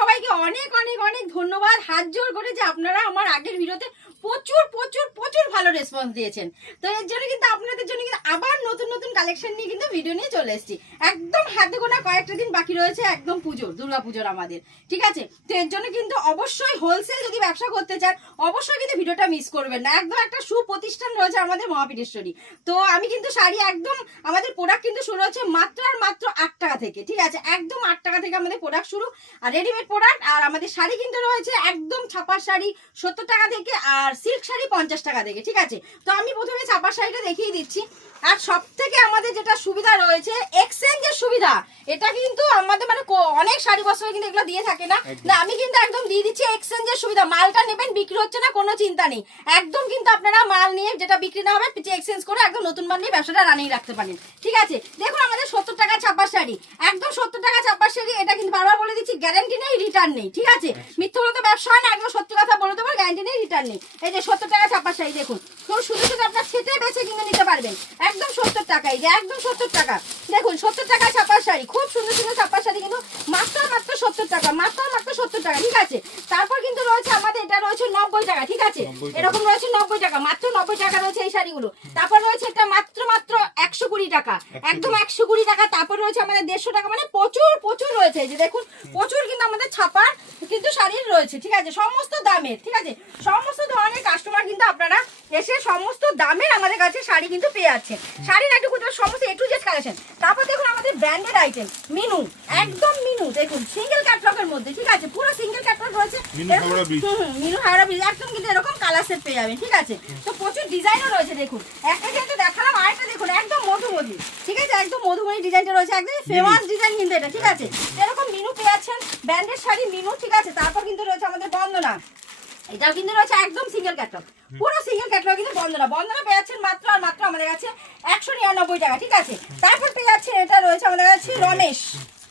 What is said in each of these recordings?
সবাইকে অনেক অনেক অনেক ধন্যবাদ, হাত জোর করে যে আপনারা আমার আগের ভিডিওতে প্রচুর প্রচুর প্রচুর ভালো রেসপন্স দিয়েছেন। তো এর জন্য কিন্তু আপনাদের জন্য কিন্তু আবার নতুন নতুন কালেকশন নিয়ে কিন্তু ভিডিও নিয়ে চলে এসেছি। একদম হাতে গোনা কয়েকটা দিন বাকি রয়েছে একদম পুজোর, দুর্গা পুজোর আমাদের, ঠিক আছে? তো এর জন্য কিন্তু অবশ্যই হোলসেল যদি ব্যবসা করতে চান অবশ্যই কিন্তু ভিডিওটা মিস করবেন না। একদম একটা সুপ্রতিষ্ঠান রয়েছে আমাদের মহাপীঠেশ্বরী। তো আমি কিন্তু শাড়ি একদম আমাদের প্রোডাক্ট কিন্তু শুরু হচ্ছে মাত্র আর মাত্র 8 টাকা থেকে, ঠিক আছে? একদম 8 টাকা থেকে আমাদের প্রোডাক্ট শুরু, আর রেডিমেড প্রোডাক্ট। আর আমাদের শাড়ি কিন্তু রয়েছে একদম ছাপার শাড়ি 70 টাকা থেকে, আর সিল্ক শাড়ি 50 টাকা থেকে, ঠিক আছে? তো আমি প্রথমে ছাপার শাড়িটা দেখিয়ে দিচ্ছি। আর সব থেকে আমাদের যেটা সুবিধা রয়েছে এক্সচেঞ্জের সুবিধা। এটা কিন্তু আমাদের মানে অনেক শাড়ি বছরে কিন্তু এগুলো দিয়ে থাকে না, না আমি কিন্তু একদম দিয়ে দিচ্ছি এক্সচেঞ্জের সুবিধা। মালটা নেবেন, বিক্রি হচ্ছে না, কোনো চিন্তা নেই, একদম কিন্তু আপনারা মাল নিয়ে যেটা বিক্রি না হবে এক্সচেঞ্জ করে একদম নতুন মাল নিয়ে ব্যবসাটা রানিয়ে রাখতে পারেন, ঠিক আছে? দেখুন আমাদের 70 টাকা ছাপার শাড়ি, একদম 70 টাকা ছাপার শাড়ি। এটা কিন্তু বারবার বলে দিচ্ছি গ্যারান্টি নেই, রিটার্ন নেই, ঠিক আছে? মিথ্যে বলে তো ব্যবসা হয় না, একদম সত্যি কথা বলে দেবো, গ্যারান্টি নেই, রিটার্ন নেই। এই যে 70 টাকা ছাপার শাড়ি দেখুন, শুধু শুধু আপনার সেটে বেছে কিনে নিতে পারবেন একদম 70 টাকায়, যে একদম 70 টাকা। দেখুন 70 টাকা ছাপার শাড়ি, খুব সুন্দর সুন্দর ছাপার শাড়ি কিন্তু মাত্র 70 টাকা, মাত্র 70 টাকা, ঠিক আছে? তারপর কিন্তু রয়েছে আমাদের এটা রয়েছে 90 টাকা, ঠিক আছে? এরকম রয়েছে 90 টাকা, মাত্র 90 টাকা রয়েছে এই শাড়িগুলো। তারপর রয়েছে এটা মাত্র 120 টাকা, একদম 120 টাকা। তারপর রয়েছে আমাদের 150 টাকা, মানে প্রচুর প্রচুর রয়েছে। যে দেখুন প্রচুর কিন্তু আমাদের ছাপার কিন্তু শাড়ির রয়েছে, ঠিক আছে? সমস্ত দামের, ঠিক আছে? সমস্ত ধরনের কাস্টমার কিন্তু আপনারা এসে সমস্ত দামের আমাদের কাছে শাড়ি কিন্তু পেয়ে যাচ্ছে। শাড়ির একটু সমস্ত একটু জেড কালেকশন। তারপর দেখুন আমাদের ব্র্যান্ডেড আইটেম মিনু, একদম মিনু দেখুন সিঙ্গেল ক্যাটলগের মধ্যে, ঠিক আছে? পুরো সিঙ্গেল ক্যাটলগ রয়েছে, মিনু হাওড়া ব্রিজ, একদম কিন্তু এরকম কালার সেট পেয়ে যাবেন, ঠিক আছে? তো প্রচুর ডিজাইনও রয়েছে। দেখুন একটা কিন্তু দেখালাম, আরেকটা দেখুন একদম মধুমতি, ঠিক আছে? একদম মধুমতি ডিজাইনটা রয়েছে, একদম ফেমাস ডিজাইন কিন্তু এটা, ঠিক আছে? এরকম মিনু পেয়ে যাচ্ছেন, ব্র্যান্ডেড শাড়ি মিনু, ঠিক আছে? তারপর কিন্তু রয়েছে আমাদের বন্দনা, এটাও কিন্তু রয়েছে একদম সিঙ্গেল ক্যাটলগ, পুরো সিঙ্গেল ক্যাটলগ কিন্তু বন্দনা। বন্দনা পেয়ে যাচ্ছেন মাত্র আর মাত্র আমাদের কাছে 199 টাকা, ঠিক আছে? তারপর পেয়ে যাচ্ছেন এটা রয়েছে আমাদের কাছে রমেশ,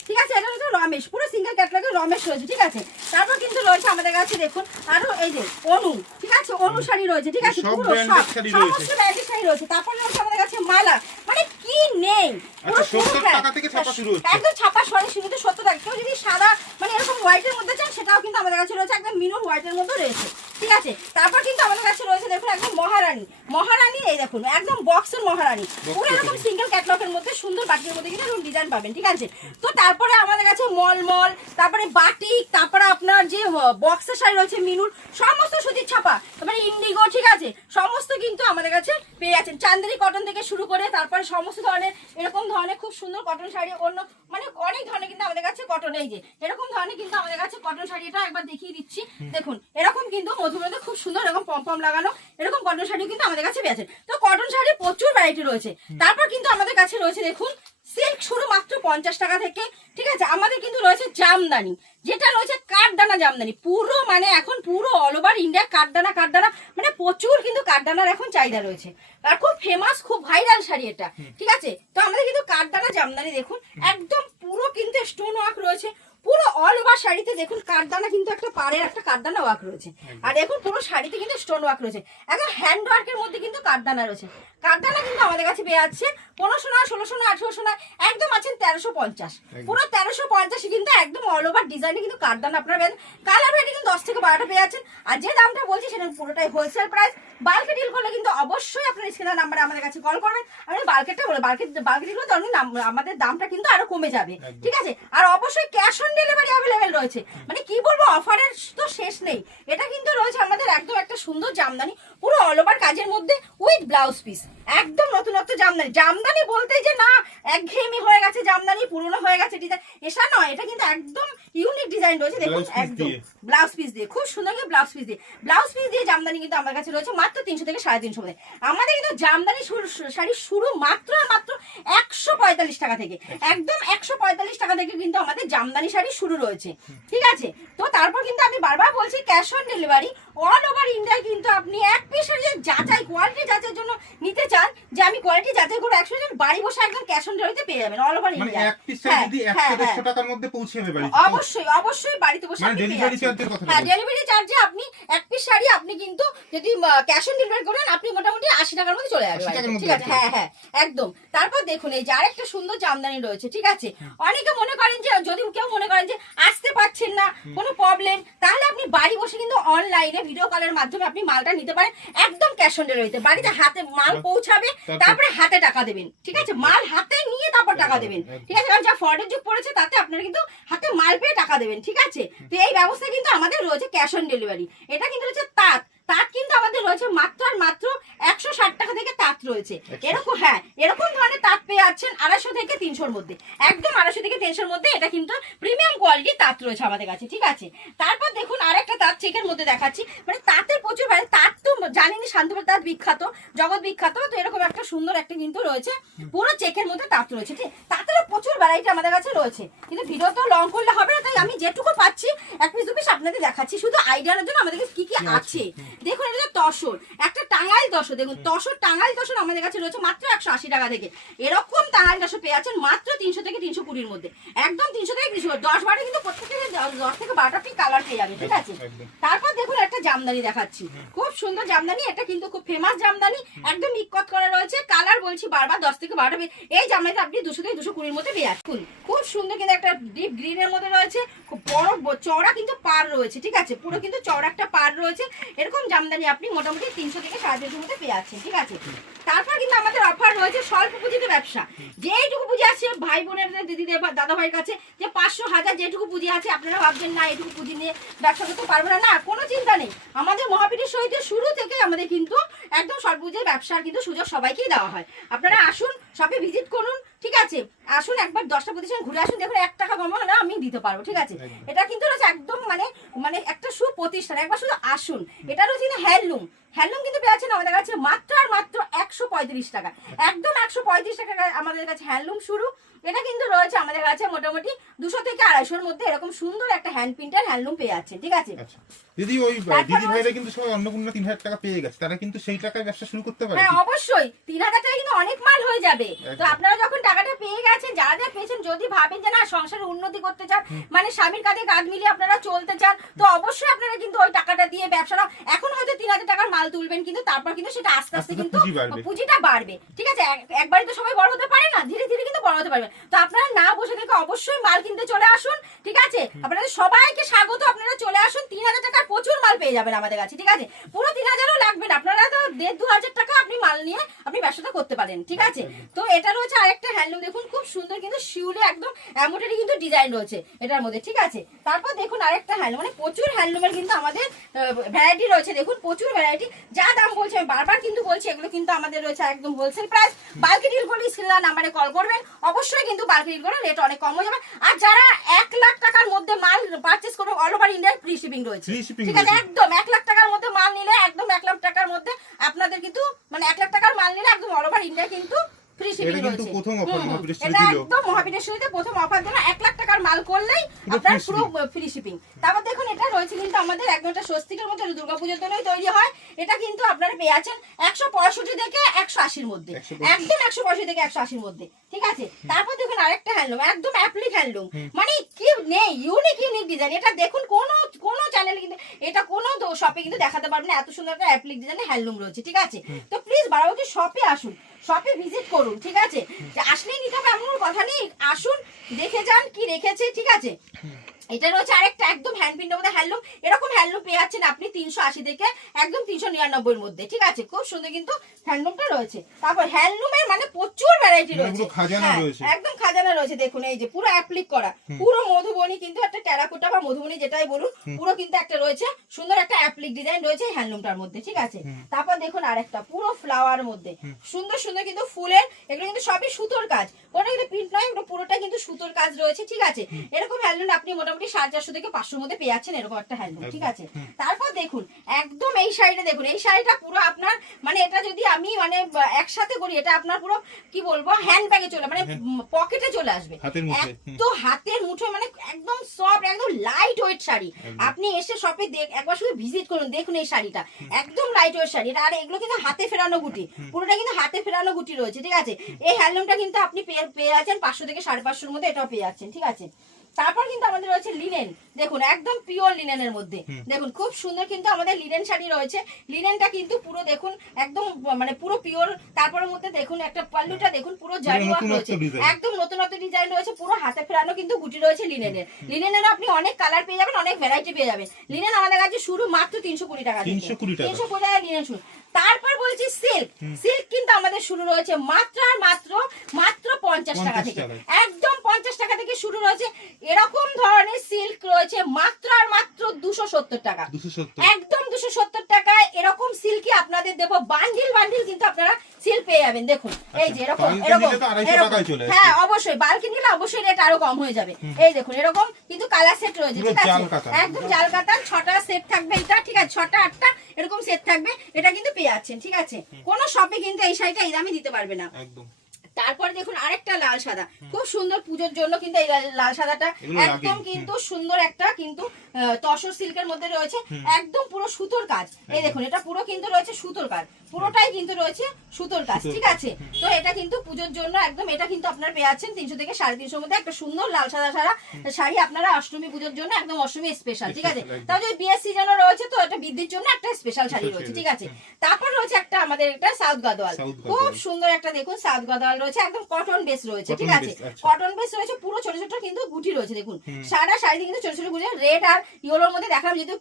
ঠিক আছে? এটা রয়েছে রমেশ, পুরো সিঙ্গেল ক্যাটলগে রমেশ রয়েছে, ঠিক আছে? তারপর কিন্তু রয়েছে আমাদের কাছে দেখুন আরো এই যে অনু, ঠিক আছে? অনু শাড়ি রয়েছে, ঠিক আছে? পুরো সমস্ত ব্র্যান্ডের শাড়ি রয়েছে। তারপর রয়েছে আমাদের কাছে মালা, মানে কি নেই, পুরো 70 টাকা থেকে ছাপা শুরু হচ্ছে, একদম ছাপা শুরুতে 70 টাকা। কেউ যদি সাদা মানে এরকম হোয়াইটের মধ্যে চান সেটাও কিন্তু আমাদের কাছে রয়েছে, একদম মিনু হোয়াইটের মধ্যে রয়েছে, ঠিক আছে? তারপর কিন্তু আমাদের কাছে রয়েছে দেখুন একদম মহারানী, মহারানী এই দেখুন একদম বক্সের মহারানী, পুরো এরকম সিঙ্গেল ক্যাটলগের মধ্যে সুন্দর বাটিকের মধ্যে কিন্তু এরকম ডিজাইন পাবেন, ঠিক আছে? তো তারপরে আমাদের কাছে মলমল, তারপরে বাটিক, তারপরে আপনার যে বক্সের শাড়ি রয়েছে মিনুর, সমস্ত সুতির ছাপা, তারপরে ইন্ডিগো, ঠিক আছে? সমস্ত কিন্তু আমাদের কাছে পেয়ে যাচ্ছেন, চান্দেরি কটন থেকে শুরু করে তারপরে সমস্ত ধরনের এরকম ধরনের খুব সুন্দর কটন শাড়ি, অন্য মানে অনেক ধরনের কিন্তু আমাদের কাছে কটন, এই যে এরকম ধরনের কিন্তু আমাদের কাছে কটন শাড়িটা একবার দেখিয়ে দিচ্ছি। দেখুন এরকম কিন্তু মধুমতে খুব সুন্দর এরকম পম লাগানো এরকম কটন শাড়ি কিন্তু আমাদের কাছে পেয়ে যাচ্ছেন। তো কটন শাড়ি প্রচুর ভ্যারাইটি রয়েছে। তারপর কিন্তু আমাদের কাছে রয়েছে দেখুন সিল্ক শুরু মাত্র 50 টাকা থেকে, ঠিক আছে? আমাদের কিন্তু রয়েছে জামদানি, যেটা রয়েছে কাঠদানা জামদানি, পুরো মানে এখন পুরো অল ওভার ইন্ডিয়া কাঠদানা মানে প্রচুর কিন্তু কাঠদানার এখন চাহিদা রয়েছে, আর খুব ফেমাস খুব ভাইরাল শাড়ি এটা, ঠিক আছে? তো আমাদের কিন্তু কাঠদানা জামদানি দেখুন একদম পুরো কিন্তু স্টোন ওয়ার্ক রয়েছে, পুরো অল ওভার শাড়িতে দেখুন কাঠদানা কিন্তু একটা পাড়ের একটা কাঠদানা ওয়ার্ক রয়েছে, আর দেখুন পুরো শাড়িতে কিন্তু স্টোন ওয়ার্ক রয়েছে, একদম হ্যান্ড ওয়ার্কের মধ্যে কিন্তু কাঠদানা রয়েছে। কাঠদানা কিন্তু আমাদের কাছে পেয়ে যাচ্ছে 1500 না 1600 না 1800 না, একদম আছেন 1350, পুরো 1350 কিন্তু একদম অল ওভার ডিজাইনে কিন্তু কাঠদানা আপনারা পেয়ে যাচ্ছেন। কালার ভ্যারাইটি কিন্তু 10 থেকে 12টা পেয়ে যাচ্ছেন। আর যে দামটা বলছি সেটা পুরোটাই হোলসেল প্রাইস। বাল্কে ডিল করলে কিন্তু অবশ্যই আপনার স্ক্রিনের নাম্বারে আমাদের কাছে কল করবেন, আমি বাল্কেটটা বলে বাল্কে ডিল করলে আমাদের দামটা কিন্তু আরো কমে যাবে, ঠিক আছে? আর অবশ্যই ক্যাশ অন ডেলিভারি অ্যাভেলেবেল রয়েছে, মানে কি বলবো অফারের তো শেষ নেই। এটা কিন্তু রয়েছে আমাদের একদম একটা সুন্দর জামদানি, পুরো অল ওভার কাজের মধ্যে উইথ ব্লাউজ পিস, একদম নতুনত্ব জামদানি। জামদানি বলতে যে না একঘেয়েমি হয়ে গেছে জামদানি, পুরনো হয়ে গেছে ডিজাইন, এসা নয়, এটা কিন্তু একদম ইউনিক ডিজাইন রয়েছে। দেখুন একদম ব্লাউজ পিস দিয়ে খুব সুন্দর করে ব্লাউজ পিস দিয়ে জামদানি কিন্তু আমার কাছে রয়েছে মাত্র 300 থেকে 350 মধ্যে। আমাদের কিন্তু জামদানি শাড়ি শুরু মাত্র আর মাত্র 145 টাকা থেকে, একদম 145 টাকা থেকে কিন্তু আমাদের জামদানি শাড়ি শুরু রয়েছে, ঠিক আছে? তো তারপর কিন্তু আমি বারবার বলছি cash on delivery all over India, কিন্তু আপনি এক পিসের যে যাচাই কোয়ালিটি যাচাইয়ের জন্য নিতে চান চান যে আমি কোয়ালিটি যাচাই করে 100% বাড়ি বসে একদম ক্যাশ অন ডেলিভারিতে পেয়ে যাবেন অল ওভার মানে ইন্ডিয়া। এক পিস চাই যদি 100-150 টাকার মধ্যে পৌঁছে যাবে বাড়িতে। অবশ্যই বাড়িতে বসে মানে আপনি পেয়ে ডেলিভারি যাচ্ছেন। চার্জের কথা হ্যাঁ, বলছেন। ডেলিভারি চার্জে আপনি এক পিস শাড়ি আপনি কিন্তু যদি ক্যাশ অন ডেলিভারি করেন আপনি মোটামুটি 80 টাকার মধ্যে চলে যাবে 80 টাকার বাড়িতে, মধ্যে ঠিক আছে? হ্যাঁ একদম। তারপর দেখুন এই যে আরেকটা সুন্দর জামদানি রয়েছে, ঠিক আছে? অনেকে মনে করেন যে যদি কেউ মনে করেন যে আসতে পারছেন না, কোনো প্রবলেম, তাহলে আপনি বাড়ি বসে কিন্তু অনলাইনে ভিডিও কলের মাধ্যমে আপনি মালটা নিতে পারেন একদম ক্যাশ অন ডেলিভারিতে। বাড়িতে হাতে মাল পৌঁছাবে, তারপরে হাতে টাকা দেবেন, ঠিক আছে? মাল হাতে নিয়ে তারপর টাকা দেবেন, ঠিক আছে? কারণ যা ফ্রডের যুগ পড়েছে তাতে আপনারা কিন্তু হাতে মাল পেয়ে টাকা দেবেন, ঠিক আছে? তো এই ব্যবস্থা কিন্তু আমাদের রয়েছে ক্যাশ অন ডেলিভারি। এটা কিন্তু হচ্ছে তাঁত কিন্তু আমাদের রয়েছে মাত্র আর মাত্র 160 টাকা থেকে তাঁত রয়েছে। এরকম এরকম ধরনের তাঁত পেয়ে যাচ্ছেন 250 থেকে 300-র মধ্যে, একদম 250 থেকে 300-র মধ্যে। এটা কিন্তু প্রিমিয়াম কোয়ালিটি তাঁত রয়েছে আমাদের কাছে, ঠিক আছে? তারপর দেখুন আরেকটা তাঁত চেকের মধ্যে দেখাচ্ছি, মানে তাঁতের প্রচুর মানে তাঁত তো জানেনই শান্তিপুর তাঁত বিখ্যাত, জগৎ বিখ্যাত। তো এরকম একটা সুন্দর একটা কিন্তু রয়েছে পুরো চেকের মধ্যে তাঁত রয়েছে, ঠিক? তাঁতেরও প্রচুর ভ্যারাইটি আমাদের কাছে রয়েছে, কিন্তু ভিডিও তো লং করলে হবে না, তাই আমি যেটুকু পাচ্ছি এক পিস দু পিস আপনাদের দেখাচ্ছি শুধু আইডিয়ার জন্য আমাদের কাছে কি কি আছে। দেখুন এটা তসর, একটা টাঙ্গাইল তসর, দেখুন তসর টাঙ্গাইল তসর আমাদের কাছে রয়েছে মাত্র 180 টাকা থেকে। এরকম টাঙ্গাইল তসর পেয়ে যাচ্ছেন মাত্র 300 থেকে 320-র মধ্যে, একদম 300 থেকে 300, 10-12 কিন্তু প্রত্যেকটা 10 থেকে 12টা পিস কালার পেয়ে যাবে, ঠিক আছে? তারপর দেখুন একটা জামদানি দেখাচ্ছি, খুব সুন্দর জামদানি, এটা কিন্তু খুব ফেমাস জামদানি, একদম ইকত করা রয়েছে, কালার বলছি বারবার 10 থেকে 12টা। এই জামদানিটা আপনি 200 থেকে 220-র মধ্যে পেয়ে যাচ্ছেন। খুব সুন্দর কিন্তু একটা ডিপ গ্রিনের মধ্যে রয়েছে, খুব বড় চওড়া কিন্তু পার রয়েছে, ঠিক আছে? পুরো কিন্তু চওড়া একটা পার রয়েছে। এরকম জামদানি আপনি মোটামুটি 300 থেকে 350-র মধ্যে পেয়ে যাচ্ছেন, ঠিক আছে? তারপর কিন্তু আমাদের অফার রয়েছে স্বল্প পুঁজিতে ব্যবসা। যেইটুকু পুঁজি আছে ভাই বোনের দিদিদের দাদা ভাইয়ের কাছে যে 500-1000 যেটুকু পুঁজি আছে, আপনারা ভাবছেন না এটুকু পুঁজি নিয়ে ব্যবসা করতে পারবো না, না কোনো চিন্তা নেই। আমাদের মহাপীরের সহিত শুরু থেকে আমাদের কিন্তু একদম স্বল্প পুঁজির ব্যবসার কিন্তু সুযোগ সবাইকেই দেওয়া হয়। আপনারা আসুন, শপে ভিজিট করুন, ঠিক আছে? আসুন একবার 10টা প্রতিষ্ঠান ঘুরে আসুন, দেখুন 1 টাকা কম না আমি দিতে পারবো, ঠিক আছে? এটা কিন্তু রয়েছে একদম মানে একটা সুপ্রতিষ্ঠান, একবার শুধু আসুন। এটা রয়েছে হ্যান্ডলুম কিন্তু পেয়ে যাচ্ছেন আমাদের কাছে মাত্র আর মাত্র 135 টাকা, একদম 135 টাকা আমাদের কাছে হ্যান্ডলুম শুরু। এটা কিন্তু রয়েছে আমাদের কাছে মোটামুটি 200 থেকে 250-র মধ্যে এরকম সুন্দর একটা হ্যান্ড প্রিন্টার হ্যান্ডলুম পেয়ে যাচ্ছে, ঠিক আছে? দিদি ওই দিদি ভাইরা কিন্তু সবাই অন্নপূর্ণা 3000 টাকা পেয়ে গেছে, তারা কিন্তু সেই টাকায় ব্যবসা শুরু করতে পারে। হ্যাঁ অবশ্যই 3000 টাকা কিন্তু অনেক মাল হয়ে যাবে। তো আপনারা যখন টাকাটা পেয়ে গেছেন, যারা পেয়েছেন, যদি ভাবেন যে না সংসারে উন্নতি করতে চান, মানে স্বামীর কাঁধে কাঁধ মিলিয়ে আপনারা চলতে চান, তো অবশ্যই আপনারা কিন্তু ওই টাকাটা দিয়ে ব্যবসাটা এখন হয়তো 3000 টাকার মাল তুলবেন, কিন্তু তারপর কিন্তু সেটা আস্তে আস্তে কিন্তু পুঁজিটা বাড়বে, ঠিক আছে? একবারে তো সবাই বড় হতে পারে না, ধীরে ধীরে কিন্তু বড় হতে পারবে। তো আপনারা না বসে থেকে অবশ্যই মাল কিনতে চলে আসুন, ঠিক আছে? আপনাদের সবাইকে স্বাগত, আপনারা চলে আসুন। 3000 টাকার প্রচুর মাল পেয়ে যাবেন আমাদের কাছে, ঠিক আছে? পুরো 3000-ও লাগবে না, আপনারা তো 1,500-2,000 টাকা আপনি মাল নিয়ে আপনি ব্যবসাটা করতে পারেন, ঠিক আছে? তো এটা রয়েছে আরেকটা হ্যান্ডলুম, দেখুন খুব সুন্দর কিন্তু শিউলে একদম এমব্রয়ডারি কিন্তু ডিজাইন রয়েছে এটার মধ্যে, ঠিক আছে? তারপর দেখুন আরেকটা হ্যান্ডলুম, মানে প্রচুর হ্যান্ডলুমের কিন্তু আমাদের ভ্যারাইটি রয়েছে, দেখুন প্রচুর ভ্যারাইটি। যা দাম বলছি আমি বারবার কিন্তু বলছি, এগুলো কিন্তু আমাদের রয়েছে একদম হোলসেল প্রাইস। বাল্কি ডিল করলে স্ক্রিনের নাম্বারে কল করবেন, অবশ্যই কিন্তু বাল্কি ডিল করলে রেট অনেক কম হয়ে যাবে। আর যারা 1 লাখ টাকার মধ্যে মাল পারচেজ করবে, all over India free shipping রয়েছে, ঠিক আছে? একদম 1 লাখ টাকার মধ্যে মাল নিলে, একদম 1 লাখ টাকার মধ্যে আপনাদের কিন্তু মানে 1 লাখ টাকার মাল নিলে একদম অল ওভার ইন্ডিয়া কিন্তু ফ্রি শিপিং রয়েছে। এটা একদম মহাবীরের শুরুতে প্রথম অফার দিল, 1 লাখ টাকার মাল করলেই আপনার পুরো ফ্রি শিপিং। তারপর দেখুন এটা রয়েছে কিন্তু আমাদের একদম একটা স্বস্তিকের মধ্যে, দুর্গাপূজার জন্যই তৈরি হয়। এটা কিন্তু আপনারা পেয়ে যাচ্ছেন 165 থেকে 180-র মধ্যে, একদম 165 থেকে 180-র মধ্যে, ঠিক আছে? তারপর দেখুন আরেকটা হ্যান্ডলুম, একদম অ্যাপ্লিক হ্যান্ডলুম, মানে কি নেই, ইউনিক ডিজাইন। এটা দেখুন কোনো চ্যানেলে কিন্তু এটা কোনো শপে কিন্তু দেখাতে পারবে না, এত সুন্দর একটা অ্যাপ্লিক ডিজাইনের হ্যান্ডলুম রয়েছে, ঠিক আছে? তো প্লিজ বারবার শপে আসুন, শপে ভিজিট করুন, ঠিক আছে? আসলেই নিতে হবে এমন কথা নেই, আসুন দেখে যান কি রেখেছে, ঠিক আছে? এটা রয়েছে আরেকটা একদম হ্যান্ড প্রিন্টের মধ্যে হ্যান্ডলুম, এরকম হ্যান্ডলুম পেয়ে যাচ্ছেন আপনি 380 থেকে একদম 399-এর মধ্যে, ঠিক আছে? খুব সুন্দর কিন্তু হ্যান্ডলুমটা রয়েছে। তারপর হ্যান্ডলুমের মানে প্রচুর ভ্যারাইটি রয়েছে, একদম খাজানা রয়েছে। দেখুন এই যে পুরো অ্যাপ্লিক করা, পুরো মধুবনী কিন্তু একটা টেরাকোটা বা মধুবনী যেটাই বলুন, পুরো কিন্তু একটা রয়েছে সুন্দর একটা অ্যাপ্লিক ডিজাইন রয়েছে এই হ্যান্ডলুমটার মধ্যে, ঠিক আছে? তারপর দেখুন আরেকটা পুরো ফ্লাওয়ার মধ্যে সুন্দর সুন্দর কিন্তু ফুলের, এগুলো কিন্তু সবই সুতোর কাজ, ওটা কিন্তু প্রিন্ট নয়, পুরোটা কিন্তু সুতোর কাজ রয়েছে, ঠিক আছে? এরকম হ্যান্ডলুম আপনি মোটামুটি 450 থেকে 500-র মধ্যে পেয়ে যাচ্ছেন, এরকম একটা হ্যান্ডলুম, ঠিক আছে? তারপর দেখুন একদম এই শাড়িটা, দেখুন এই শাড়িটা পুরো আপনার মানে এটা যদি আমি মানে একসাথে করি, এটা আপনার পুরো কি বলবো হ্যান্ড ব্যাগে চলে মানে পকেটে চলে আসবে, তো হাতের মুঠোয়, মানে একদম সফট, একদম লাইট ওয়েট ওয়েট শাড়ি। আপনি এসে শপে একবার শুধু ভিজিট করুন, দেখুন এই শাড়িটা একদম লাইট ওয়েট শাড়ি। আর এগুলো কিন্তু হাতে ফেরানো গুটি, পুরোটা কিন্তু হাতে ফেরানো গুটি রয়েছে, ঠিক আছে। এই হ্যান্ডলুমটা কিন্তু আপনি পেয়ে যাচ্ছেন 500 থেকে 550-এর মধ্যে, এটাও পেয়ে যাচ্ছেন, ঠিক আছে। তারপর কিন্তু আমাদের রয়েছে লিনেন, দেখুন একদম পিওর লিনেনের মধ্যে, দেখুন খুব সুন্দর কিন্তু আমাদের লিনেন শাড়ি রয়েছে। লিনেনটা কিন্তু পুরো দেখুন একদম মানে পুরো পিওর। তারপরের মধ্যে দেখুন একটা পাল্লুটা দেখুন পুরো জারি ওয়ার্ক রয়েছে, একদম নতুনত্ব ডিজাইন রয়েছে, পুরো হাতে ফেরানো কিন্তু গুটি রয়েছে লিনেনের। লিনেনের আপনি অনেক কালার পেয়ে যাবেন, অনেক ভ্যারাইটি পেয়ে যাবেন। লিনেন আমাদের কাছে শুরু মাত্র 320 টাকা থেকে, 320 টাকা লিনেন শুরু। তারপর বলছি সিল্ক, সিল্ক কিন্তু আমাদের শুরু রয়েছে মাত্র আর মাত্র 50 টাকা থেকে, একদম 50 টাকা থেকে শুরু রয়েছে। এরকম ধরনের সিল্ক রয়েছে মাত্র আর মাত্র 270 টাকা, একদম 270 টাকায় এরকম সিল্কই আপনাদের দেবো। বান্ডিল বান্ডিল কিন্তু আপনারা সিল্ক পেয়ে যাবেন, দেখুন এই যে এরকম এরকম, হ্যাঁ অবশ্যই বাল্কি নিলে অবশ্যই রেট আরো কম হয়ে যাবে। এই দেখুন এরকম কিন্তু কালার সেট রয়েছে, ঠিক আছে, একদম জাল কাতান, 6টা সেট থাকবে এটা, ঠিক আছে, 6টা 8টা এরকম সেট থাকবে, এটা কিন্তু পেয়ে যাচ্ছেন, ঠিক আছে। কোন শপে কিন্তু এই শাড়িটা এই দামে দিতে পারবে না একদম। তারপর দেখুন আরেকটা লাল সাদা, খুব সুন্দর পুজোর জন্য কিন্তু এই লাল সাদাটা একদম কিন্তু সুন্দর একটা কিন্তু তসর সিল্কের মধ্যে রয়েছে, একদম পুরো সুতোর কাজ। এই দেখুন এটা পুরো কিন্তু রয়েছে সুতোর কাজ, পুরোটাই কিন্তু রয়েছে সুতোর কাজ, ঠিক আছে। তো এটা কিন্তু পুজোর জন্য একদম, এটা কিন্তু আপনারা পেয়ে যাচ্ছেন 300 থেকে 350 মধ্যে একটা সুন্দর লাল সাদা সারা শাড়ি আপনারা অষ্টমী পুজোর জন্য একদম অষ্টমী স্পেশাল, ঠিক আছে। তাও যদি বিয়ের সিজনও রয়েছে তো এটা বৃদ্ধির জন্য একটা স্পেশাল শাড়ি রয়েছে, ঠিক আছে। তারপর রয়েছে একটা আমাদের একটা সাউথ গাদোয়াল, খুব সুন্দর একটা দেখুন সাউথ গাদোয়াল রয়েছে, একদম কটন বেস রয়েছে, ঠিক আছে, কটন বেস রয়েছে, পুরো ছোট ছোট কিন্তু গুটি রয়েছে, দেখুন সারা শাড়িতে কিন্তু ছোট ছোট গুটি, রেড আর ইয়েলোর মধ্যে দেখালাম, যেহেতু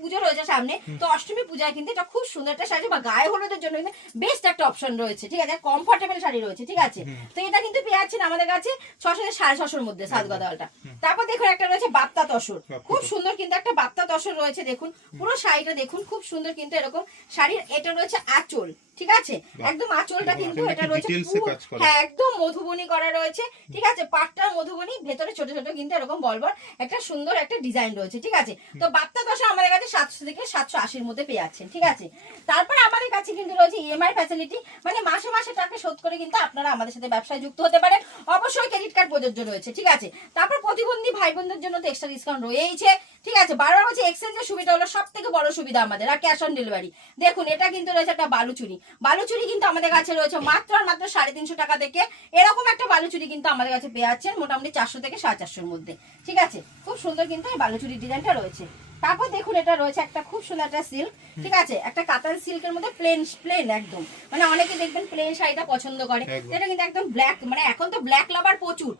পুজো রয়েছে সামনে, তো অষ্টমী পূজায় কিন্তু এটা খুব সুন্দর একটা শাড়ি বা গায়ে হলুদের জন্য কিন্তু বেস্ট একটা অপশন রয়েছে, ঠিক আছে, কমফোর্টেবল শাড়ি রয়েছে, ঠিক আছে। তো এটা কিন্তু পেয়ে যাচ্ছেন আমাদের কাছে 600 থেকে 650-এর মধ্যে সাউথ গাদোয়ালটা। তারপর দেখুন একটা রয়েছে বাপ্তা তসর, খুব সুন্দর কিন্তু একটা বাপ্তা তসর রয়েছে, দেখুন পুরো শাড়িটা দেখুন খুব সুন্দর কিন্তু এরকম শাড়ির। এটা রয়েছে আঁচল, ঠিক আছে, একদম আঁচলটা কিন্তু এটা রয়েছে, হ্যাঁ একদম মধুবনী করা রয়েছে, ঠিক আছে, পাটটার মধুবনী, ভেতরে ছোট ছোট কিন্তু এরকম বলবর একটা সুন্দর একটা ডিজাইন রয়েছে, ঠিক আছে। তো বাপ্তা দশা আমাদের কাছে 700 থেকে 780-এর মধ্যে পেয়ে যাচ্ছেন, ঠিক আছে। তারপর আমাদের কাছে কিন্তু রয়েছে ইএমআই ফ্যাসিলিটি, মানে মাসে মাসে টাকা শোধ করে কিন্তু আপনারা আমাদের সাথে ব্যবসায় যুক্ত হতে পারেন, অবশ্যই ক্রেডিট কার্ড প্রযোজ্য রয়েছে, ঠিক আছে। তারপর প্রতিবন্ধী ভাই বোনদের জন্য তো এক্সট্রা ডিসকাউন্ট রয়েছে, ঠিক আছে। 12 হচ্ছে এক্সচেঞ্জের সুবিধা হলো সব থেকে বড় সুবিধা আমাদের, আর ক্যাশ অন ডেলিভারি। দেখুন এটা কিন্তু রয়েছে একটা বালুচুরি, বালুচুরি কিন্তু আমাদের কাছে রয়েছে মাত্র আর মাত্র 350 টাকা থেকে। এরকম একটা বালুচুরি কিন্তু আমাদের কাছে পেয়ে যাচ্ছেন মোটামুটি 400 থেকে 450-এর মধ্যে, ঠিক আছে। খুব সুন্দর কিন্তু এই বালুচুরি ডিজাইনটা রয়েছে। তারপর দেখুন এটা রয়েছে একটা খুব সুন্দর একটা সিল্ক, ঠিক আছে, একটা কাতান সিল্কের মধ্যে প্লেন একদম, মানে অনেকে দেখবেন প্লেন শাড়িটা পছন্দ করে, এটা কিন্তু একদম ব্ল্যাক, মানে এখন তো ব্ল্যাক লাভার প্রচুর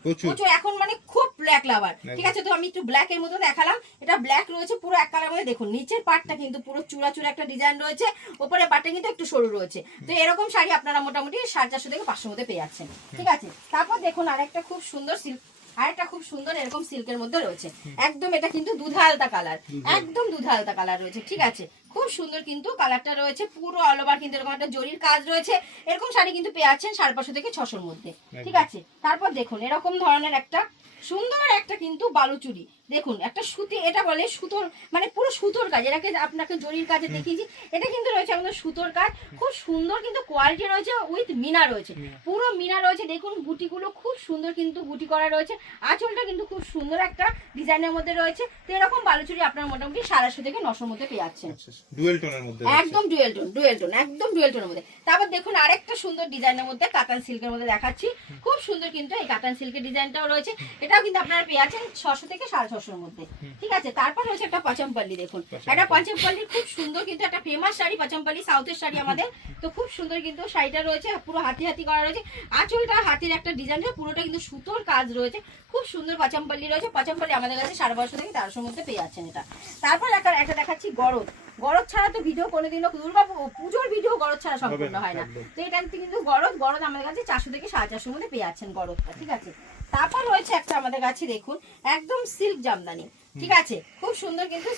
এখন, মানে খুব ব্ল্যাক লাভার, ঠিক আছে। তো আমি একটু ব্ল্যাক এর মধ্যে দেখালাম, এটা ব্ল্যাক রয়েছে পুরো এক কালার মধ্যে, দেখুন নিচের পার্টটা কিন্তু পুরো চূড়া চূড়া একটা ডিজাইন রয়েছে, উপরের পার্টটা কিন্তু একটু সরু রয়েছে। তো এরকম শাড়ি আপনারা মোটামুটি 450 থেকে 500 মধ্যে পেয়ে যাচ্ছেন, ঠিক আছে। তারপর দেখুন আরেকটা খুব সুন্দর সিল্ক, আরেকটা খুব সুন্দর এরকম সিল্কের মধ্যে রয়েছে, একদম এটা কিন্তু দুধা আলতা কালার, একদম দুধা আলতা কালার রয়েছে, ঠিক আছে। খুব সুন্দর কিন্তু কালারটা রয়েছে, পুরো অল ওভার কিন্তু এরকম একটা জরির কাজ রয়েছে। এরকম শাড়ি কিন্তু পেয়ে যাচ্ছেন 550 থেকে 600-এর মধ্যে, ঠিক আছে। তারপর দেখুন এরকম ধরনের একটা সুন্দর একটা কিন্তু বালুচুরি, দেখুন একটা সুতি, এটা বলে সুতোর, মানে পুরো সুতোর কাজ, এটাকে আপনাকে জরির কাজে দেখিয়েছি, এটা কিন্তু রয়েছে একদম সুতোর কাজ, খুব সুন্দর কিন্তু কোয়ালিটি রয়েছে, উইথ মিনা রয়েছে, পুরো মিনা রয়েছে, দেখুন গুটিগুলো খুব সুন্দর কিন্তু গুটি করা রয়েছে, আঁচলটা কিন্তু খুব সুন্দর একটা ডিজাইনের মধ্যে রয়েছে। তো এরকম বালুচুরি আপনার মোটামুটি 750 থেকে 900-এর মধ্যে পেয়ে যাচ্ছেন, ডুয়েল টোনের মধ্যে, একদম ডুয়েল টোন, একদম ডুয়েল টোনের মধ্যে। তারপর দেখুন আরেকটা সুন্দর ডিজাইনের মধ্যে কাতান সিল্কের মধ্যে দেখাচ্ছি, খুব সুন্দর কিন্তু এই কাতান সিল্কের ডিজাইনটাও রয়েছে, এটাও কিন্তু আপনারা পেয়ে যাচ্ছেন 600 থেকে 650-এর মধ্যে, ঠিক আছে। তারপর রয়েছে একটা পাচামপল্লি, দেখুন এটা পাচামপল্লি, খুব সুন্দর কিন্তু একটা ফেমাস শাড়ি পাচামপল্লি, সাউথের শাড়ি আমাদের। তো খুব সুন্দর কিন্তু শাড়িটা রয়েছে, পুরো হাতি হাতি করা রয়েছে, আঁচলটা হাতির একটা ডিজাইন রয়েছে, পুরোটা কিন্তু সুতোর কাজ রয়েছে, খুব সুন্দর পাচামপল্লি রয়েছে। পাচামপল্লি আমাদের কাছে 1250 থেকে 1300-এর মধ্যে পেয়ে যাচ্ছেন এটা। তারপর একটা দেখাচ্ছি গরদ, গরদ ছাড়া তো ভিডিও কোনোদিনও, দুর্গা পুজোর ভিডিও গরদ ছাড়া সম্পূর্ণ হয় না। তো এটা কিন্তু গরদ আমাদের কাছে 400 থেকে 450-এর মধ্যে পেয়ে যাচ্ছেন গরদটা, ঠিক আছে। তারপর রয়েছে একটা আমাদের কাছে দেখুন একদম সিল্ক জামদানি, ঠিক আছে, খুব সুন্দর কিন্তু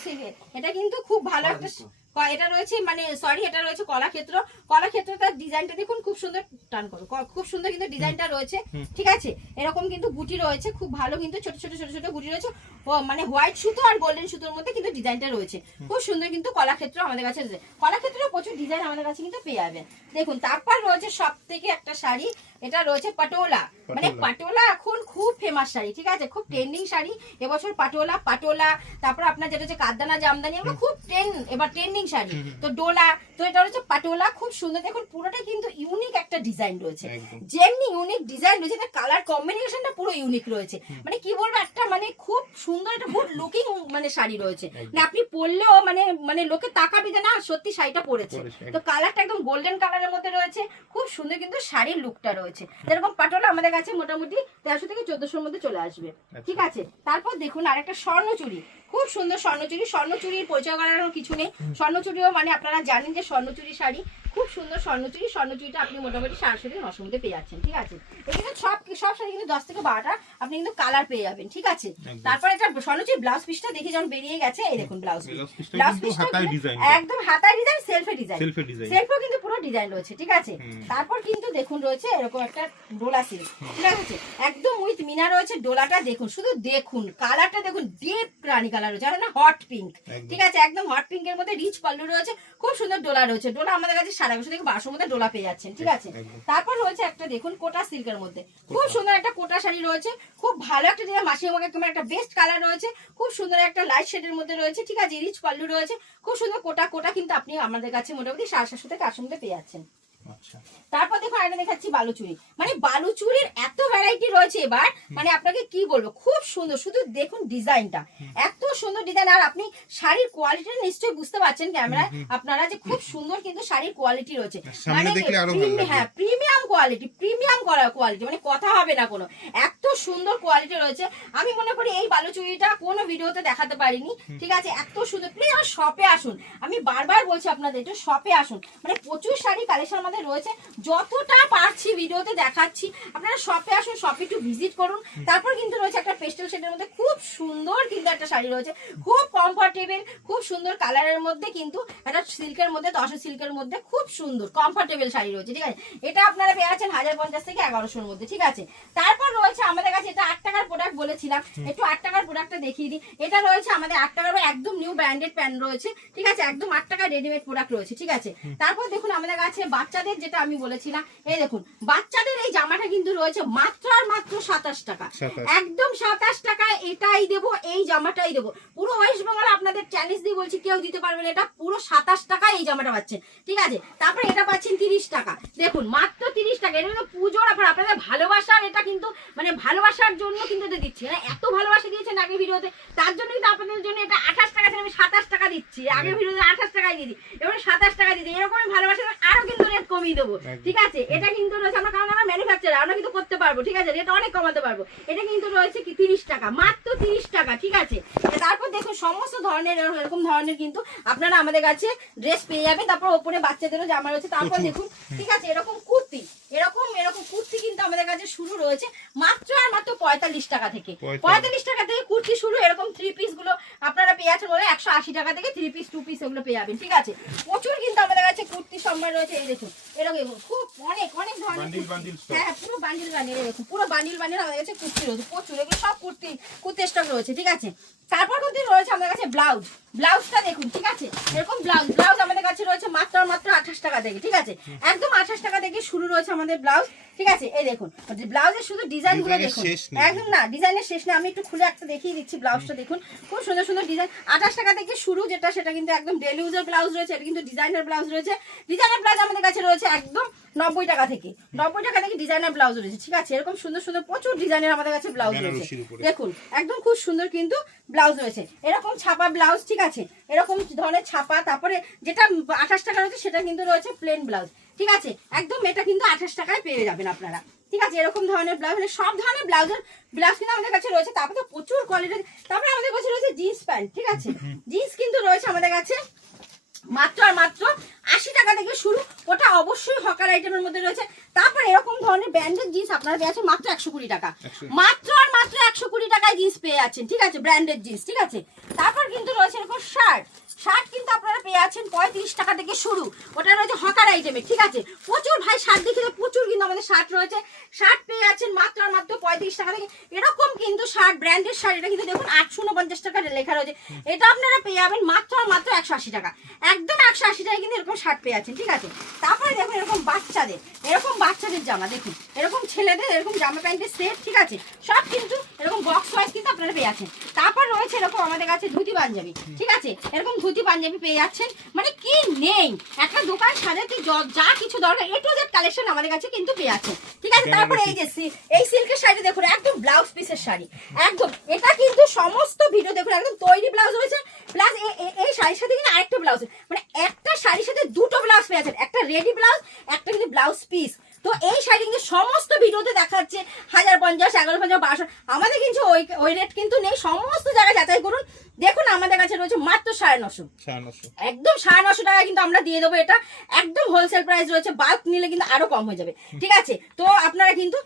এটা কিন্তু খুব ভালো একটা এটা রয়েছে মানে সরি এটা রয়েছে কলাক্ষেত্র। কলাক্ষেত্রটার ডিজাইনটা দেখুন খুব সুন্দর, টান করো, খুব সুন্দর কিন্তু ডিজাইনটা রয়েছে, ঠিক আছে। এরকম কিন্তু বুটি রয়েছে, খুব ভালো কিন্তু ছোট ছোট ছোট ছোট বুটি রয়েছে, মানে হোয়াইট সুতো আর গোল্ডেন সুতোর মধ্যে কিন্তু ডিজাইনটা রয়েছে, খুব সুন্দর কিন্তু কলাক্ষেত্র আমাদের কাছে রয়েছে। কলাক্ষেত্রে প্রচুর ডিজাইন আমাদের কাছে কিন্তু পেয়ে যাবেন। দেখুন তারপর রয়েছে সব থেকে একটা শাড়ি, এটা রয়েছে পাটোলা, মানে পাটোলা এখন খুব ফেমাস শাড়ি, ঠিক আছে, খুব ট্রেন্ডিং শাড়ি এবছর পাটোলা। তারপর আপনার যেটা হচ্ছে কাদ্দানা জামদানি, এগুলো খুব এবার ট্রেন্ডিং শাড়ি। তো ডোলা, তো এটা হচ্ছে পাটোলা, খুব সুন্দর। দেখুন পুরোটা কিন্তু ইউনিক একটা ডিজাইন রয়েছে, যেমনি ইউনিক ডিজাইন রয়েছে তার কালার কম্বিনেশনটা পুরো ইউনিক রয়েছে, মানে কি বলবো একটা মানে খুব সুন্দর একটা গুড লুকিং মানে শাড়ি রয়েছে, না আপনি পরলেও মানে মানে লোকে তাকাবে যে না সত্যি শাড়িটা পরেছে। তো কালারটা একদম গোল্ডেন কালারের মধ্যে রয়েছে, খুব সুন্দর কিন্তু শাড়ির লুকটা রয়েছে। এরকম পাটোলা আমাদের কাছে মোটামুটি 1300 থেকে 1400 মধ্যে চলে আসবে, ঠিক আছে। তারপর দেখুন আরেকটা স্বর্ণচুড়ি, খুব সুন্দর স্বর্ণচুড়ি। স্বর্ণচুরির পরিচয় করার কিছু নেই, স্বর্ণচুরিও মানে আপনারা জানেন যে স্বর্ণচুরি শাড়ি খুব সুন্দর স্বর্ণচুরি। স্বর্ণচুরিটা আপনি মোটামুটি 700 থেকে 900 মধ্যে পেয়ে যাচ্ছেন, ঠিক আছে। এখানে সব শাড়ি কিন্তু 10 থেকে 12টা আপনি কিন্তু কালার পেয়ে যাবেন, ঠিক আছে। তারপর এটা স্বর্ণচুরি ব্লাউজ পিসটা দেখে যখন বেরিয়ে গেছে, এই দেখুন ব্লাউজ পিসটা একদম হাতায় ডিজাইন, সেলফে ডিজাইন, সেলফেও কিন্তু পুরো ডিজাইন রয়েছে, ঠিক আছে। তারপর কিন্তু দেখুন রয়েছে এরকম একটা ডোলা সিল্ক, ঠিক আছে, একদম উইথ মিনা রয়েছে। ডোলাটা দেখুন, শুধু দেখুন কালারটা দেখুন, ডিপ রানী কালার রয়েছে, না হট পিঙ্ক, ঠিক আছে, একদম হট পিঙ্কের মধ্যে রিচ পাল্লু রয়েছে, খুব সুন্দর ডোলা রয়েছে। ডোলা আমাদের কাছে 1150 থেকে 1200 মধ্যে ডোলা পেয়ে যাচ্ছেন, ঠিক আছে। তারপর রয়েছে একটা দেখুন কোটা সিল্কের মধ্যে খুব সুন্দর একটা কোটা শাড়ি রয়েছে, খুব ভালো একটা ডিজাইন, মাসির মধ্যে তোমার একটা বেস্ট কালার রয়েছে, খুব সুন্দর একটা লাইট শেডের মধ্যে রয়েছে, ঠিক আছে, রিচ পাল্লু রয়েছে, খুব সুন্দর কোটা কিন্তু আপনি আমাদের কাছে মোটামুটি 750 থেকে 800 মধ্যে পেয়ে যাচ্ছেন। তারপর দেখো আরেকটা দেখাচ্ছি বালুচুরি, মানে বালুচুরির এত ভ্যারাইটি রয়েছে এবার, মানে আপনাকে কি বলবো, খুব সুন্দর, শুধু দেখুন ডিজাইনটা এত সুন্দর ডিজাইন। আর আপনি শাড়ির কোয়ালিটি নিশ্চয়ই বুঝতে পারছেন ক্যামেরায় আপনারা যে খুব সুন্দর কিন্তু শাড়ির কোয়ালিটি রয়েছে, মানে হ্যাঁ প্রিমিয়াম কোয়ালিটি, মানে কথা হবে না কোনো, এত সুন্দর কোয়ালিটি রয়েছে। আমি মনে করি এই বালুচুরিটা কোনো ভিডিওতে দেখাতে পারিনি, ঠিক আছে, এত সুন্দর। প্লিজ আমার শপে আসুন, আমি বারবার বলছি আপনাদের একটু শপে আসুন, মানে প্রচুর শাড়ি কালেকশন আমাদের রয়েছে, যতটা পারছি ভিডিওতে দেখাচ্ছি, আপনারা শপে আসুন, শপে একটু ভিজিট করুন। তারপর কিন্তু রয়েছে একটা পেস্টেল শেডের মধ্যে খুব সুন্দর কিন্তু একটা শাড়ি রয়েছে, খুব কমফোর্টেবল, খুব সুন্দর কালারের মধ্যে, কিন্তু একটা সিল্কের মধ্যে, তসর সিল্কের মধ্যে খুব সুন্দর কমফোর্টেবল শাড়ি রয়েছে, ঠিক আছে। এটা আপনারা পেয়ে যাচ্ছেন 1050 থেকে 1100-র মধ্যে, ঠিক আছে। তারপর রয়েছে আমাদের কাছে এটা 8 টাকার প্রোডাক্ট বলেছিলাম, একটু 8 টাকার প্রোডাক্টটা দেখিয়ে দিই। এটা রয়েছে আমাদের 8 টাকার একদম নিউ ব্র্যান্ডেড প্যান্ট রয়েছে, ঠিক আছে, একদম 8 টাকার রেডিমেড প্রোডাক্ট রয়েছে, ঠিক আছে। তারপর দেখুন আমাদের কাছে বাচ্চাদের যেটা আমি বলেছিলাম, এই দেখুন বাচ্চাদের এই জামাটা কিন্তু রয়েছে মাত্র আর মাত্র 27 টাকা, একদম 27 টাকায় এটাই দেবো, এই জামাটাই দেবো। পুরো ওয়েস্ট বেঙ্গল আপনাদের চ্যালেঞ্জ দিয়ে বলছি, কেউ দিতে পারবেন এটা, পুরো 27 টাকায় এই জামাটা পাচ্ছেন, ঠিক আছে। তারপরে এটা পাচ্ছেন 30 টাকা, দেখুন মাত্র 30 টাকা। এটা কিন্তু পুজোর অফার, আপনাদের ভালোবাসার, এটা কিন্তু মানে ভালোবাসার জন্য কিন্তু এটা দিচ্ছি, না এত ভালোবাসা দিয়েছেন আগে ভিডিওতে, তার জন্য কিন্তু আপনাদের জন্য এটা 28 টাকা ছিল, আমি 27 টাকা দিচ্ছি, আগে ভিডিওতে 28 টাকায় দিদি, এবার 27 টাকা দিদি, এরকমই ভালোবাসা আরো কিন্তু রেট কমিয়ে দেবো, ঠিক আছে। এটা কিন্তু রয়েছে আমরা, কারণ আমরা ম্যানুফ্যাকচারার, আমরা কিন্তু করতে পারবো, ঠিক আছে, রেট অনেক কমাতে পারবো। এটা কিন্তু রয়েছে কি 30 টাকা, মাত্র 30 টাকা, ঠিক আছে। তারপর দেখুন সমস্ত ধরনের এরকম ধরনের কিন্তু আপনারা আমাদের কাছে ড্রেস পেয়ে যাবেন। তারপর ওপরে বাচ্চাদেরও জামা রয়েছে। তারপর দেখুন, ঠিক আছে, এরকম কুর্তি, এরকম কুর্তি কিন্তু আমাদের কাছে শুরু রয়েছে মাত্র আর মাত্র 45 টাকা থেকে, 45 টাকা থেকে কুর্তি শুরু। এরকম 3 পিস গুলো আপনারা পেয়ে যাচ্ছেন 180 টাকা থেকে, 3 পিস 2 পিস এগুলো পেয়ে যাবেন, ঠিক আছে। প্রচুর কিন্তু আমাদের কাছে কুর্তি সম্ভার রয়েছে, এই দেখুন এরকম খুব অনেক ধরনের, হ্যাঁ পুরো বান্ডিল এরকম পুরো বান্ডিল আমাদের কাছে কুর্তি রয়েছে প্রচুর, এগুলো সব কুর্তি স্টক রয়েছে, ঠিক আছে। তারপর কিন্তু রয়েছে আমাদের কাছে ব্লাউজটা দেখুন, ঠিক আছে, এরকম ব্লাউজ আমাদের কাছে রয়েছে মাত্র 28 টাকা থেকে, ঠিক আছে, একদম 28 টাকা থেকে শুরু রয়েছে আমাদের ব্লাউজ, ঠিক আছে। এই দেখুন ব্লাউজের শুধু ডিজাইন গুলো দেখুন, একদম না ডিজাইনের শেষ নেই। আমি একটু খুলে একটা দেখিয়ে দিচ্ছি ব্লাউজটা, দেখুন খুব সুন্দর সুন্দর ডিজাইন। 28 টাকা থেকে শুরু, যেটা সেটা কিন্তু একদম ডেলি ইউজের ব্লাউজ রয়েছে, এটা কিন্তু ডিজাইনার ব্লাউজ রয়েছে। ডিজাইনার ব্লাউজ আমাদের কাছে রয়েছে একদম 90 টাকা থেকে, ডিজাইনার ব্লাউজ রয়েছে, ঠিক আছে। এরকম সুন্দর সুন্দর প্রচুর ডিজাইনের আমাদের কাছে ব্লাউজ রয়েছে, দেখুন একদম খুব সুন্দর কিন্তু ব্লাউজ রয়েছে, এরকম ছাপা ব্লাউজ, ঠিক আছে, এরকম ধরনের ছাপা। তারপরে যেটা 28 টাকা রয়েছে সেটা কিন্তু রয়েছে প্লেন ব্লাউজ, ঠিক আছে, একদম এটা কিন্তু 28 টাকায় পেয়ে যাবেন আপনারা, ঠিক আছে। এরকম ধরনের ব্লাউজ, মানে সব ধরনের ব্লাউজ কিন্তু আমাদের কাছে রয়েছে। তারপরে তো প্রচুর কোয়ালিটি। তারপরে আমাদের কাছে রয়েছে জিন্স প্যান্ট, ঠিক আছে, জিন্স কিন্তু রয়েছে আমাদের কাছে মাত্র আর মাত্র 80 টাকা থেকে শুরু, ওটা অবশ্যই হকার আইটেমের মধ্যে রয়েছে। তারপর এরকম ধরনের ব্র্যান্ডেড জিন্স আপনারা পেয়ে যাচ্ছেন মাত্র 120 টাকা, মাত্র আর মাত্র 120 টাকায় জিন্স পেয়ে যাচ্ছেন, ঠিক আছে, ব্র্যান্ডেড জিন্স, ঠিক আছে। তারপর কিন্তু রয়েছে এরকম শার্ট কিন্তু আপনারা পেয়ে যাচ্ছেন থেকে শুরু, ওটা রয়েছে হকার আইটেমের, ঠিক আছে। প্রচুর ভাই শার্ট দেখে প্রচুর কিন্তু আমাদের শার্ট রয়েছে। শার্ট পেয়ে যাচ্ছেন মাত্র আর মাত্র 35 টাকা থেকে। এরকম কিন্তু শার্ট, ব্র্যান্ডের শার্ট, এটা কিন্তু দেখুন 849 টাকা লেখা রয়েছে। এটা আপনারা পেয়ে যাবেন মাত্র আর মাত্র 180 টাকা, একদম 180 টাকা কিন্তু এরকম শার্ট পেয়ে যাচ্ছেন, ঠিক আছে। তারপরে দেখুন এরকম বাচ্চাদের জামা, দেখুন এরকম ছেলেদের এরকম জামা প্যান্টের সেট, ঠিক আছে। সব কিন্তু এরকম বক্স ওয়াইজ কিন্তু আপনারা পেয়ে যাচ্ছেন। তারপর রয়েছে এরকম আমাদের কাছে ধুতি পাঞ্জাবি, ঠিক আছে। এরকম ধুতি পাঞ্জাবি পেয়ে যাচ্ছেন, মানে কি নেই, একটা দোকান সাজাতে যা কিছু দরকার এ টু জেড কালেকশন আমাদের কাছে কিন্তু পেয়ে যাচ্ছেন, ঠিক আছে। তারপরে এই যে এই সিল্কের শাড়ি দেখুন, একদম ব্লাউজ পিসের শাড়ি, একদম এটা কিন্তু সমস্ত ভিডিও দেখুন একদম তৈরি ব্লাউজ রয়েছে, প্লাস এই শাড়ির সাথে কিন্তু আরেকটা ব্লাউজ, মানে একটা শাড়ির সাথে দুটো ব্লাউজ পেয়ে যাচ্ছেন, একটা রেডি ব্লাউজ, একটা কিন্তু ব্লাউজ পিস। তো এই শাড়ি কিন্তু সমস্ত ভিডিওতে দেখাচ্ছে 1050, 1150, 1200, আমাদের কিন্তু ওই রেট কিন্তু নেই। সমস্ত জায়গায় যাচাই করুন, দেখুন আমাদের কাছে রয়েছে মাত্র 950, একদম 950 টাকা কিন্তু আমরা দিয়ে দেবো। এটা একদম হোলসেল প্রাইস রয়েছে, বাল্ক নিলে কিন্তু আরো কম হয়ে যাবে, ঠিক আছে। তো আপনারা কিন্তু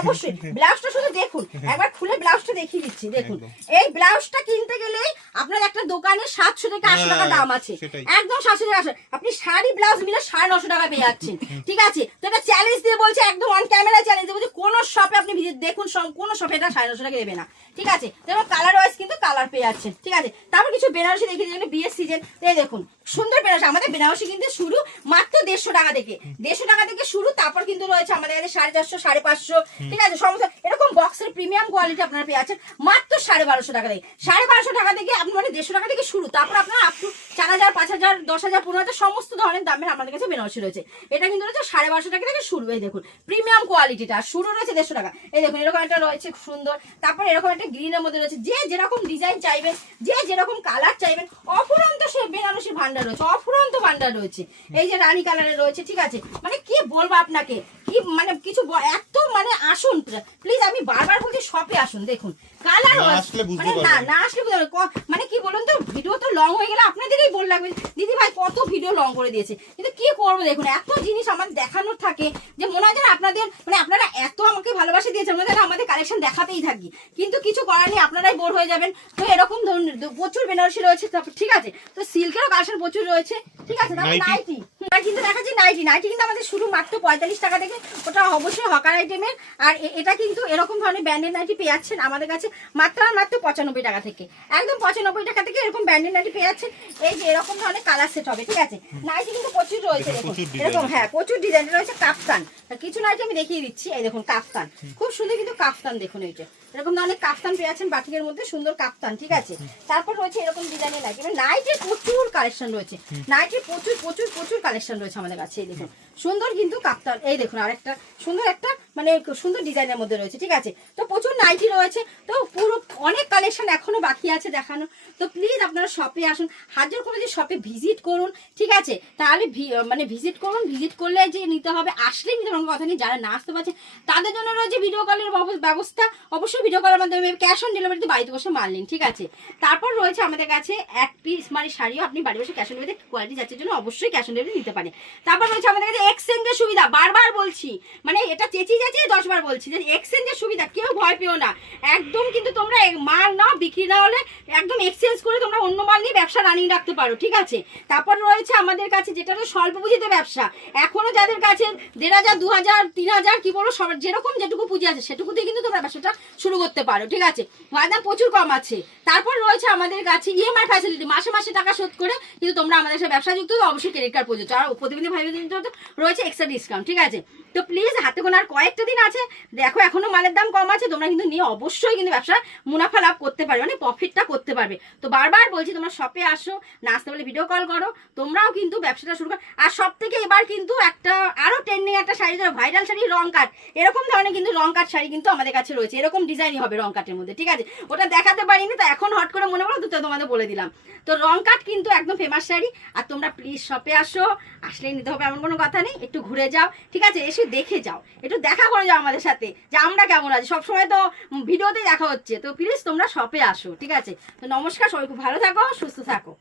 অবশ্যই ব্লাউজটা শুধু দেখুন, একবার খুলে ব্লাউজটা দেখিয়ে দিচ্ছি। দেখুন এই ব্লাউজটা কিনতে গেলেই আপনার একটা দোকানে 700 থেকে 800 টাকা দাম আছে, একদম 700 থেকে 800। আপনি শাড়ি ব্লাউজ মিলে 950 টাকা পেয়ে যাচ্ছেন, ঠিক আছে। তো এটা চ্যালেঞ্জ দিয়ে বলছে, একদম অন ক্যামেরা চ্যালেঞ্জ দিয়ে বলছে, কোন শপে আপনি ভিজিট দেখুন, কোন শপে এটা 950 টাকা দেবে না, ঠিক আছে। যেমন কালার ওয়াইজ কিন্তু কালার পেয়ে যাচ্ছেন, ঠিক আছে। তারপর কিছু বেনারসি দেখিয়ে দিন, বিয়ের সিজন, এই দেখুন সুন্দর বেনারসি। আমাদের বেনারসি কিন্তু শুরু মাত্র 150 টাকা থেকে, 150 টাকা থেকে শুরু। তারপর কিন্তু রয়েছে আমাদের কাছে 450, 550, ঠিক আছে। সমস্ত এরকম বক্সের প্রিমিয়াম কোয়ালিটি আপনারা পেয়ে যাচ্ছেন মাত্র 1250 টাকা থেকে। 1250 টাকা থেকে আপনি মানে 150 টাকা থেকে শুরু, তারপর আপনার আপ টু 4000, 5000, 10,000, 15,000 সমস্ত ধরনের দামের আমাদের কাছে বেনারসি রয়েছে। এটা কিন্তু রয়েছে 1250 টাকা থেকে শুরু। এই দেখুন প্রিমিয়াম কোয়ালিটিটা শুরু রয়েছে 150 টাকা। এই দেখুন এরকম একটা রয়েছে সুন্দর, তারপর এরকম একটা গ্রিনের মধ্যে রয়েছে। যে যেরকম ডিজাইন চাইবেন, যে যেরকম কালার চাইবেন, অফুরন্ত সে বেনারসি ভান্ডার রয়েছে, অফুরন্ত ভান্ডার রয়েছে। এই যে রানী কালারের রয়েছে, ঠিক আছে। মানে কি বলবো আপনাকে, কি মানে কিছু এত মানে আসুন প্লিজ, আমি বারবার বলছি শপে আসুন, দেখুন কালার না আসলে মানে কি বলুন তো, ভিডিও তো লং হয়ে গেলে আপনাদেরই বল লাগবে দিদি ভাই কত ভিডিও লং করে দিয়েছে, কিন্তু কি করবো দেখুন এত জিনিস আমার দেখানোর থাকে যে মনে হয় যেন আপনাদের মানে আপনারা এত আমাকে ভালোবাসা দিয়েছেন, মনে হয় আমাদের কালেকশন দেখাতেই থাকি, কিন্তু কিছু করার নেই, আপনারাই বোর হয়ে যাবেন। তো এরকম ধরুন প্রচুর বেনারসি রয়েছে, ঠিক আছে। তো সিল্কেরও কালেকশন প্রচুর রয়েছে, ঠিক আছে। তারপর নাইটি কিন্তু দেখাচ্ছি, নাইটি কিন্তু আমাদের শুরু মাত্র 45 টাকা থেকে, ওটা অবশ্যই হকার আইটেমের। আর এটা কিন্তু এরকম ধরনের ব্র্যান্ডেড নাইটি পেয়ে যাচ্ছেন আমাদের কাছে মাত্র 95 টাকা থেকে, একদম 95 টাকা থেকে এরকম ব্র্যান্ডেড নাইটি পেয়ে যাচ্ছেন। এই যে এরকম ধরনের কালার সেট হবে, ঠিক আছে। নাইটি কিন্তু প্রচুর রয়েছে, দেখুন এরকম, হ্যাঁ প্রচুর ডিজাইন রয়েছে। কাফতান কিছু নাইটি আমি দেখিয়ে দিচ্ছি, এই দেখুন কাফতান খুব সুন্দর কিন্তু কাফতান, দেখুন এই যে এরকম ধরনের কাফতান পেয়ে যাচ্ছেন বাটিকের মধ্যে, সুন্দর কাফতান, ঠিক আছে। তারপর রয়েছে এরকম ডিজাইনের নাইটি, মানে নাইটির প্রচুর কালেকশন রয়েছে, নাইটির প্রচুর প্রচুর প্রচুর কালেকশন রয়েছে আমাদের কাছে। এই দেখুন সুন্দর কিন্তু কাপ্তান, এই দেখুন আরেকটা সুন্দর একটা মানে সুন্দর ডিজাইনের মধ্যে রয়েছে, ঠিক আছে। তো প্রচুর নাইটি রয়েছে, তো পুরো অনেক কালেকশন এখনো বাকি আছে দেখানো। তো প্লিজ আপনারা শপে আসুন, হাজার করে যে শপে ভিজিট করুন, ঠিক আছে। তাহলে মানে ভিজিট করুন, ভিজিট করলে যে নিতে হবে, আসলে নিতে হবে কথা নেই। যারা না আসতে পারছে তাদের জন্য রয়েছে ভিডিও কলের ব্যবস্থা, অবশ্যই ভিডিও কলের মাধ্যমে ক্যাশ অন ডেলিভারিতে বাড়িতে বসে মাল নিন, ঠিক আছে। তারপর রয়েছে আমাদের কাছে এক পিস মানে শাড়িও আপনি বাড়ি বসে ক্যাশ অন ডেলিভারিতে কোয়ালিটি যাচ্ছে জন্য অবশ্যই ক্যাশ অন ডেলিভারি নিতে পারেন। তারপর রয়েছে আমাদের কাছে এক্সচেঞ্জের সুবিধা, বারবার বলছি, মানে এটা চেঁচিয়ে 10 বার বলছি যে এক্সচেঞ্জের সুবিধা, কেউ ভয় পেও না, একদম কিন্তু তোমরা মাল নাও, বিক্রি না হলে একদম এক্সচেঞ্জ করে তোমরা অন্য মাল নিয়ে ব্যবসা রানিয়ে রাখতে পারো, ঠিক আছে। তারপর রয়েছে আমাদের কাছে যেটা স্বল্প পুঁজিতে ব্যবসা, এখনো যাদের কাছে 1,500, 2,000, 3,000 কি বলো সবার যেরকম যেটুকু পুঁজি আছে সেটুকুতেই কিন্তু তোমরা ব্যবসাটা শুরু করতে পারো, ঠিক আছে। দাম প্রচুর কম আছে। তারপর রয়েছে আমাদের কাছে ইএমআই ফ্যাসিলিটি, মাসে মাসে টাকা শোধ করে কিন্তু তোমরা আমাদের সাথে ব্যবসা যুক্ত হলে অবশ্যই ক্রেডিট কার্ড প্রযোজ্য, আর প্রতিদিন ভাই রয়েছে এক্সট্রা ডিসকাউন্ট, ঠিক আছে। তো প্লিজ হাতে গোনা আর কয়েকটা দিন আছে, দেখো এখনো মালের দাম কম আছে, তোমরা কিন্তু নিয়ে অবশ্যই কিন্তু ব্যবসা মুনাফা লাভ করতে পারবে, মানে প্রফিটটা করতে পারবে। তো বারবার বলছি তোমরা শপে আসো, না আসতে বলে ভিডিও কল করো, তোমরাও কিন্তু ব্যবসাটা শুরু করো। আর সব থেকে এবার কিন্তু একটা আরো ট্রেন্ডিং একটা শাড়ি, ভাইরাল শাড়ি রং কাট, এরকম ধরনের কিন্তু রং কাট শাড়ি কিন্তু আমাদের কাছে রয়েছে, এরকম ডিজাইনই হবে রং কাটের মধ্যে, ঠিক আছে। ওটা দেখাতে পারিনি, তো এখন হট করে মনে পড়লো তো তোমাদের বলে দিলাম। তো রং কাট কিন্তু একদম ফেমাস শাড়ি, আর তোমরা প্লিজ শপে আসো, আসলেই নিতে হবে এমন কোনো কথা নেই, একটু ঘুরে যাও, ঠিক আছে, এসে দেখে যাও, একটু দেখা করে যাও আমাদের সাথে যে আমরা কেমন আছি। সবসময় তো ভিডিওতেই দেখা হচ্ছে, তো প্লিজ তোমরা শপে আসো, ঠিক আছে। তো নমস্কার, সবাই খুব ভালো থাকো, সুস্থ থাকো।